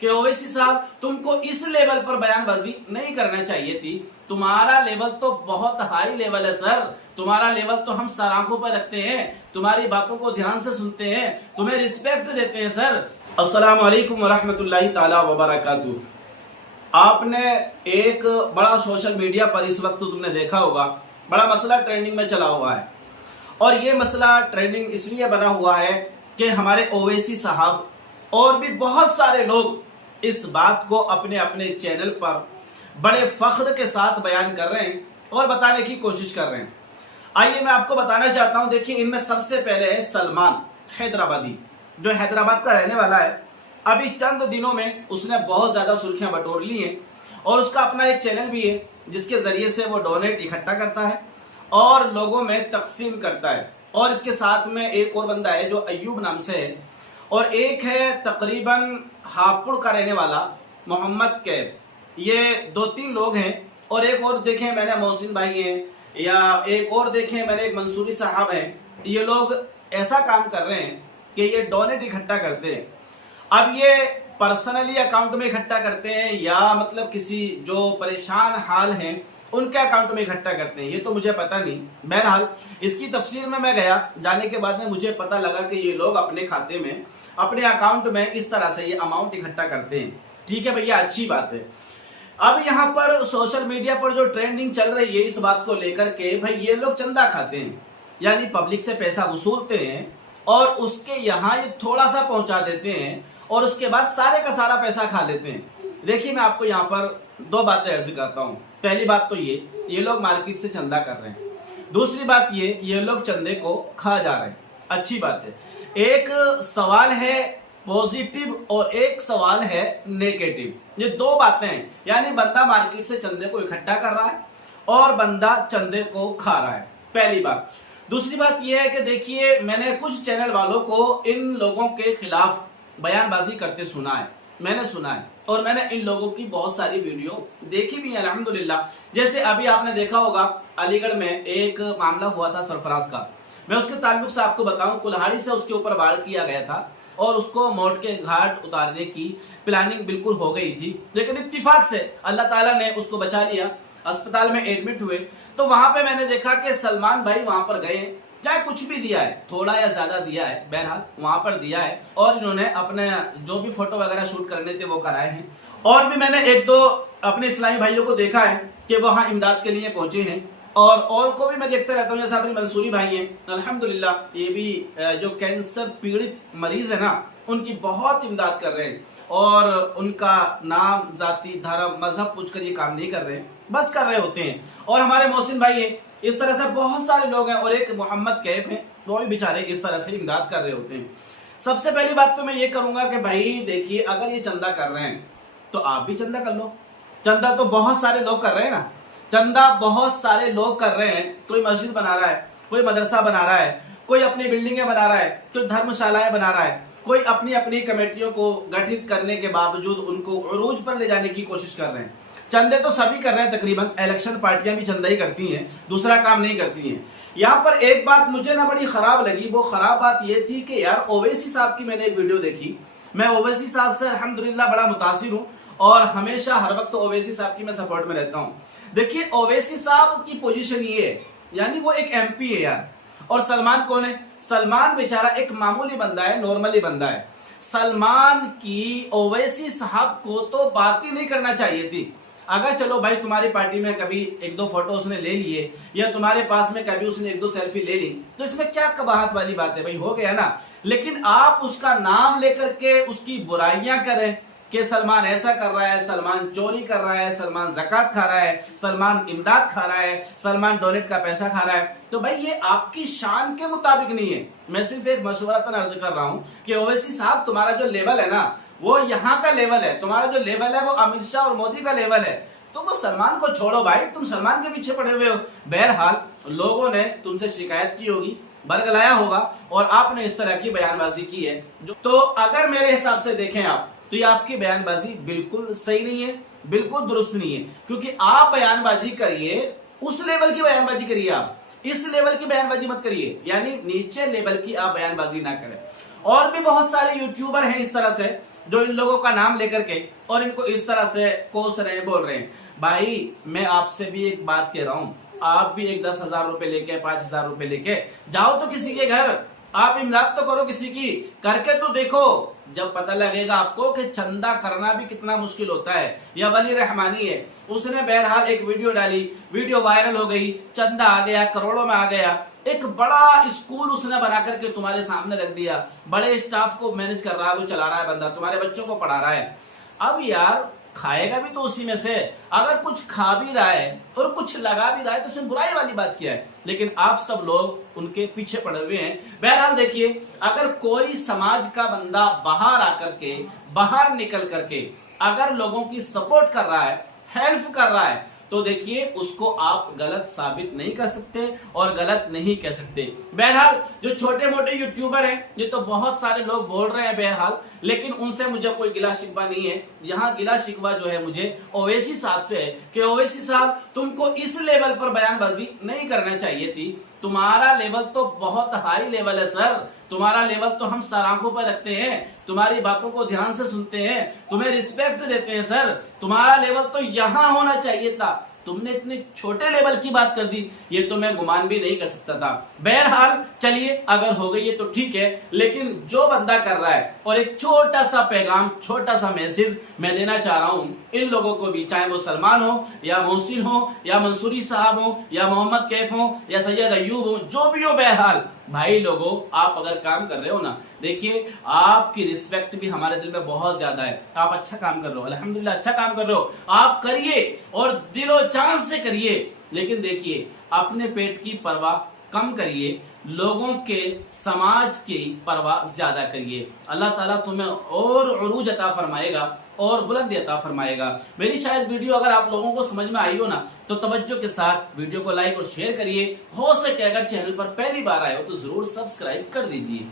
कि ओवैसी साहब तुमको इस लेवल पर बयानबाजी नहीं करना चाहिए थी, तुम्हारा लेवल तो बहुत हाई लेवल है सर, तुम्हारा लेवल तो हम सर आंखों पर रखते हैं, तुम्हारी बातों को ध्यान से सुनते हैं, तुम्हें रिस्पेक्ट देते हैं सर। अस्सलाम वालेकुम वरहमतुल्लाहि ताला वबरकातुहू। आपने एक बड़ा सोशल मीडिया पर इस वक्त तुमने देखा होगा, बड़ा मसला ट्रेंडिंग में चला हुआ है, और ये मसला ट्रेंडिंग इसलिए बना हुआ है कि हमारे ओवैसी साहब और भी बहुत सारे लोग इस बात को अपने अपने चैनल पर बड़े फख्र के साथ बयान कर रहे हैं और बताने की कोशिश कर रहे हैं। आइए मैं आपको बताना चाहता हूं। देखिए, इनमें सबसे पहले है सलमान हैदराबादी, जो हैदराबाद का रहने वाला है। अभी चंद दिनों में उसने बहुत ज्यादा सुर्खियां बटोर ली हैं और उसका अपना एक चैनल भी है जिसके जरिए से वो डोनेट इकट्ठा करता है और लोगों में तकसीम करता है। और इसके साथ में एक और बंदा है जो अय्यूब नाम से है, और एक है तकरीबन हापुड़ का रहने वाला मोहम्मद कैफ। ये 2-3 लोग हैं, और एक और देखें मैंने मोहसिन भाई हैं, या एक और देखें मैंने एक मंसूरी साहब हैं। ये लोग ऐसा काम कर रहे हैं कि ये डोनेट इकट्ठा करते हैं। अब ये पर्सनली अकाउंट में इकट्ठा करते हैं या मतलब किसी जो परेशान हाल हैं उनके अकाउंट में इकट्ठा करते हैं, ये तो मुझे पता नहीं। बहरहाल इसकी तफसीर में मैं गया, जाने के बाद में मुझे पता लगा कि ये लोग अपने खाते में, अपने अकाउंट में इस तरह से ये अमाउंट इकट्ठा करते हैं। ठीक है भैया, अच्छी बात है। अब यहाँ पर सोशल मीडिया पर जो ट्रेंडिंग चल रही है इस बात को लेकर के, भाई ये लोग चंदा खाते हैं, यानी पब्लिक से पैसा वसूलते हैं और उसके यहाँ ये थोड़ा सा पहुंचा देते हैं और उसके बाद सारे का सारा पैसा खा लेते हैं। देखिए, मैं आपको यहाँ पर 2 बातें अर्ज करता हूँ। पहली बात तो ये लोग मार्केट से चंदा कर रहे हैं। दूसरी बात ये लोग चंदे को खा जा रहे हैं। अच्छी बात है। एक सवाल है पॉजिटिव और एक सवाल है नेगेटिव। ये 2 बातें हैं, यानी बंदा मार्केट से चंदे को इकट्ठा कर रहा है और बंदा चंदे को खा रहा है, पहली बात। दूसरी बात यह है कि देखिए, मैंने कुछ चैनल वालों को इन लोगों के खिलाफ बयानबाजी करते सुना है, मैंने सुना है, और मैंने इन लोगों की बहुत सारी वीडियो देखी भी है अल्हम्दुलिल्लाह। जैसे अभी आपने देखा होगा अलीगढ़ में एक मामला हुआ था सरफराज का। मैं उसके ताल्लुक से आपको बताऊं, कुल्हाड़ी से उसके ऊपर वार किया गया था और उसको मौत के घाट उतारने की प्लानिंग बिल्कुल हो गई थी, लेकिन इत्तिफाक से अल्लाह ताला ने उसको बचा लिया। अस्पताल में एडमिट हुए तो वहां पे मैंने देखा कि सलमान भाई वहां पर गए, चाहे कुछ भी दिया है, थोड़ा या ज्यादा दिया है, बहरहाल वहां पर दिया है, और इन्होंने अपने जो भी फोटो वगैरह शूट करने थे वो कराए हैं। और भी मैंने 1-2 अपने इस्लामी भाइयों को देखा है कि वहां इमदाद के लिए पहुंचे हैं, और को भी मैं देखता रहता हूँ। जैसे अपनी मंसूरी भाई हैं, अल्हम्दुलिल्लाह ये भी जो कैंसर पीड़ित मरीज है ना, उनकी बहुत इमदाद कर रहे हैं, और उनका नाम, जाति, धर्म, मजहब पूछकर ये काम नहीं कर रहे हैं, बस कर रहे होते हैं। और हमारे मोहसिन भाई हैं, इस तरह से बहुत सारे लोग हैं, और एक मोहम्मद कैफ हैं, वो भी बेचारे इस तरह से इमदाद कर रहे होते हैं। सबसे पहली बात तो मैं ये करूंगा कि भाई देखिए, अगर ये चंदा कर रहे हैं तो आप भी चंदा कर लो। चंदा तो बहुत सारे लोग कर रहे हैं ना, चंदा बहुत सारे लोग कर रहे हैं। कोई मस्जिद बना रहा है, कोई मदरसा बना रहा है, कोई अपनी बिल्डिंगें बना रहा है, कोई धर्मशालाएं बना रहा है, कोई अपनी अपनी कमेटियों को गठित करने के बावजूद उनको उरूज पर ले जाने की कोशिश कर रहे हैं। चंदे तो सभी कर रहे हैं तकरीबन, इलेक्शन पार्टियां भी चंदा ही करती हैं, दूसरा काम नहीं करती हैं। यहाँ पर एक बात मुझे ना बड़ी खराब लगी। वो खराब बात ये थी कि यार ओवैसी साहब की मैंने एक वीडियो देखी। मैं ओवैसी साहब से अल्हम्दुलिल्लाह बड़ा मुतासिर हूँ और हमेशा हर वक्त ओवैसी साहब की मैं सपोर्ट में रहता हूँ। देखिए, ओवैसी साहब की पोजीशन ये है, यानी वो एक MP है यार, और सलमान कौन है? सलमान बेचारा एक मामूली बंदा है, नॉर्मली बंदा है। सलमान की ओवैसी साहब को तो बात ही नहीं करना चाहिए थी। अगर चलो भाई तुम्हारी पार्टी में कभी 1-2 फोटो उसने ले लिए, या तुम्हारे पास में कभी उसने 1-2 सेल्फी ले ली, तो इसमें क्या कबाहत वाली बात है भाई, हो गया ना। लेकिन आप उसका नाम लेकर के उसकी बुराइयां करें कि सलमान ऐसा कर रहा है, सलमान चोरी कर रहा है, सलमान ज़कात खा रहा है, सलमान इमदाद खा रहा है, सलमान डोनेट का पैसा खा रहा है, तो भाई ये आपकी शान के मुताबिक नहीं है। मैं सिर्फ एक मशवरतन अर्ज कर रहा हूं कि ओवैसी साहब, तुम्हारा जो लेवल है ना, वो यहाँ का लेवल है, तुम्हारा जो लेवल है वो अमित शाह और मोदी का लेवल है। तो वो सलमान को छोड़ो भाई, तुम सलमान के पीछे पड़े हुए हो। बहरहाल लोगों ने तुमसे शिकायत की होगी, बरगलाया होगा, और आपने इस तरह की बयानबाजी की है। तो अगर मेरे हिसाब से देखें आप, तो ये आपकी बयानबाजी बिल्कुल सही नहीं है, बिल्कुल दुरुस्त नहीं है। क्योंकि आप बयानबाजी करिए, उस लेवल की बयानबाजी करिए, आप इस लेवल की बयानबाजी मत करिए, यानी नीचे लेवल की आप बयानबाजी ना करें। और भी बहुत सारे यूट्यूबर हैं इस तरह से जो इन लोगों का नाम लेकर के और इनको इस तरह से कोस रहे हैं, बोल रहे हैं। भाई मैं आपसे भी एक बात कह रहा हूं, आप भी एक 10,000 रुपए लेके 5,000 रुपए लेके जाओ तो किसी के घर, आप इमदाद तो करो किसी की, करके तो देखो। जब पता लगेगा आपको कि चंदा करना भी कितना मुश्किल होता है। या वली रहमानी है, उसने बहरहाल एक वीडियो डाली, वीडियो वायरल हो गई, चंदा आ गया, करोड़ों में आ गया, एक बड़ा स्कूल उसने बना करके तुम्हारे सामने रख दिया, बड़े स्टाफ को मैनेज कर रहा है, वो चला रहा है बंदा, तुम्हारे बच्चों को पढ़ा रहा है। अब यार खाएगा भी तो उसी में से, अगर कुछ खा भी रहा है और कुछ लगा भी रहा है तो उसमें बुराई वाली बात क्या है? लेकिन आप सब लोग उनके पीछे पड़े हुए हैं। बहरहाल देखिए, अगर कोई समाज का बंदा बाहर आकर के, बाहर निकल करके अगर लोगों की सपोर्ट कर रहा है, हेल्प कर रहा है, तो देखिए उसको आप गलत साबित नहीं कर सकते और गलत नहीं कह सकते। बहरहाल जो छोटे मोटे यूट्यूबर हैं, ये तो बहुत सारे लोग बोल रहे हैं बहरहाल, लेकिन उनसे मुझे कोई गिला शिकवा नहीं है। यहाँ गिला शिकवा जो है मुझे ओवैसी साहब से है कि ओवैसी साहब, तुमको इस लेवल पर बयानबाजी नहीं करना चाहिए थी। तुम्हारा लेवल तो बहुत हाई लेवल है सर, तुम्हारा लेवल तो हम सर आंखों पर रखते हैं, तुम्हारी बातों को ध्यान से सुनते हैं, तुम्हें रिस्पेक्ट देते हैं सर, तुम्हारा लेवल तो यहाँ होना चाहिए था। तुमने इतने छोटे लेवल की बात कर दी, ये तो मैं गुमान भी नहीं कर सकता था। बहरहाल चलिए, अगर हो गई है तो ठीक है, लेकिन जो बंदा कर रहा है, और एक छोटा सा पैगाम, छोटा सा मैसेज मैं देना चाह रहा हूं इन लोगों को भी, चाहे वो सलमान हो या मोहसिन हो या मंसूरी साहब हो या मोहम्मद कैफ हो या सैयद अयूब हो, जो भी हो, बहरहाल भाई लोगों, आप अगर काम कर रहे हो ना, देखिए आपकी रिस्पेक्ट भी हमारे दिल में बहुत ज्यादा है। आप अच्छा काम कर रहे हो, अल्हम्दुलिल्लाह अच्छा काम कर रहे हो, आप करिए और दिलो जान से करिए, लेकिन देखिए अपने पेट की परवाह कम करिए, लोगों के, समाज की परवाह ज्यादा करिए। अल्लाह ताला तुम्हें और उरूज अता फरमाएगा और बुलंदी अता फरमाएगा। मेरी शायद वीडियो अगर आप लोगों को समझ में आई हो ना, तो तवज्जो के साथ वीडियो को लाइक और शेयर करिए। हो सके अगर चैनल पर पहली बार आए हो तो जरूर सब्सक्राइब कर दीजिए।